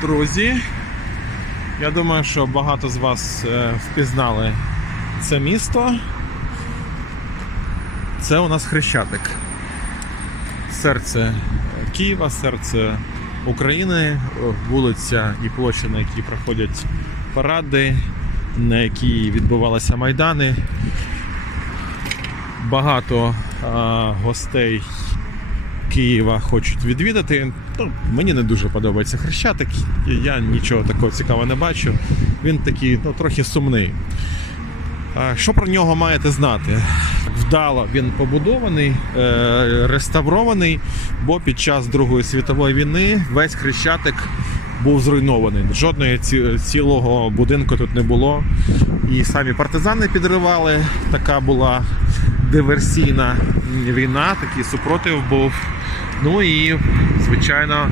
Друзі, я думаю, що багато з вас е, впізнали це місто. Це у нас Хрещатик. Серце Києва, серце України, вулиця і площа, на якій проходять паради, на якій відбувалися майдани. Багато а, гостей Києва хочуть відвідати. Ну, мені не дуже подобається Хрещатик. Я нічого такого цікавого не бачу. Він такий ну, трохи сумний. Що про нього маєте знати? Вдало він побудований, е, реставрований, бо під час Другої світової війни весь Хрещатик був зруйнований. Жодного ці- цілого будинку тут не було. І самі партизани підривали. Така була диверсійна війна, такий супротив був. Ну і, звичайно,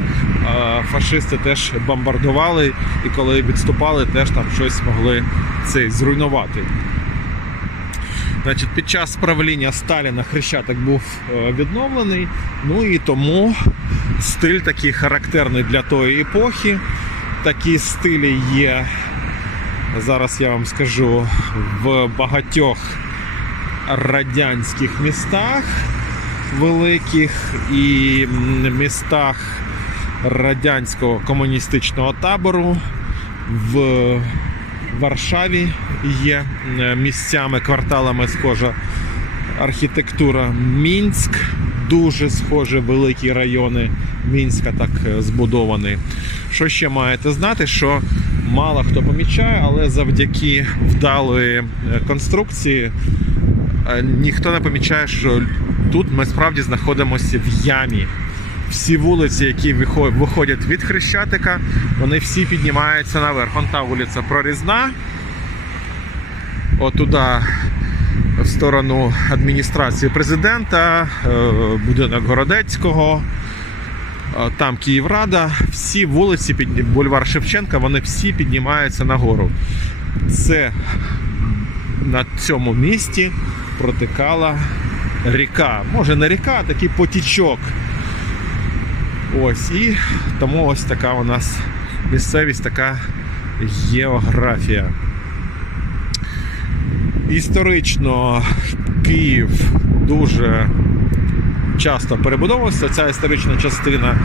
фашисти теж бомбардували, і коли відступали, теж там щось могли цей зруйнувати. Значить, під час правління Сталіна Хрещатик був е, відновлений. Ну і тому стиль такий характерний для тої епохи. Такі стилі є, зараз я вам скажу, в багатьох радянських містах великих і містах радянського комуністичного табору. В Варшаві є е, місцями, кварталами схожа архітектура. Мінськ дуже схоже, великі райони Мінська так е, збудовані. Що ще маєте знати? Що мало хто помічає, але завдяки вдалої е, конструкції ніхто не помічає, що тут ми справді знаходимося в ямі. Всі вулиці, які виходять від Хрещатика, вони всі піднімаються наверх. Вон та вулиця Прорізна. Отуда в сторону адміністрації президента, е, будинок Городецького, е, там Київрада. Всі вулиці, бульвар Шевченка, вони всі піднімаються нагору. Це на цьому місці протикала ріка. Може не ріка, а такий потічок. Ось і тому ось така у нас місцевість, така географія. Історично Київ дуже часто перебудовувався. Ця історична частина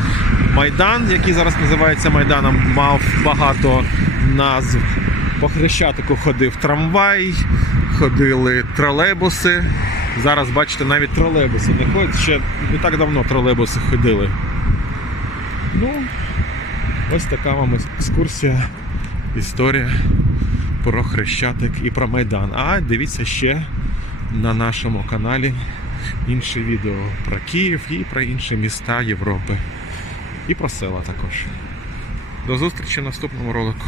Майдан, який зараз називається Майданом, мав багато назв. По Хрещатику ходив трамвай, ходили тролейбуси. Зараз, бачите, навіть тролейбуси не ходять. Ще не так давно тролейбуси ходили. Ну, ось така вам екскурсія, історія про Хрещатик і про Майдан. А дивіться ще на нашому каналі інші відео про Київ і про інші міста Європи. І про села також. До зустрічі в наступному ролику.